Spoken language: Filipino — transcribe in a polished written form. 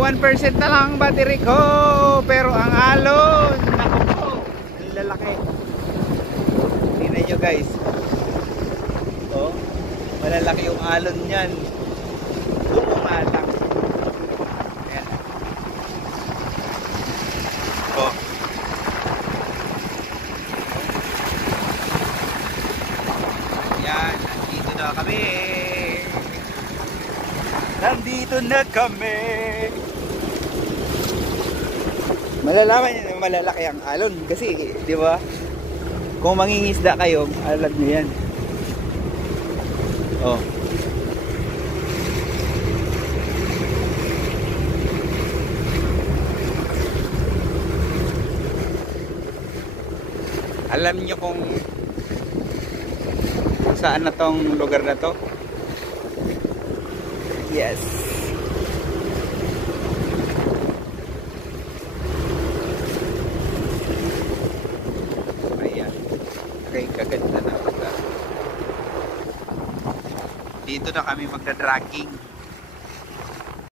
1% na lang ang battery ko. Pero ang alon, naku po, ang lalaki. Tingnan nyo guys. Oh, malalaki yung alon nyan. Bumatak. Ayan. Oh. Ayan, nandito na kami. Nandito na kami. Malalaman nyo na malalaki ang alon. Kasi, di ba? Kung mangingisda kayo, alam nyo yan. Oh. Alam nyo kung saan na tong lugar na to? Yes. Ayan. Okay, kaganda na lugar. Dito na kami magda-dragging.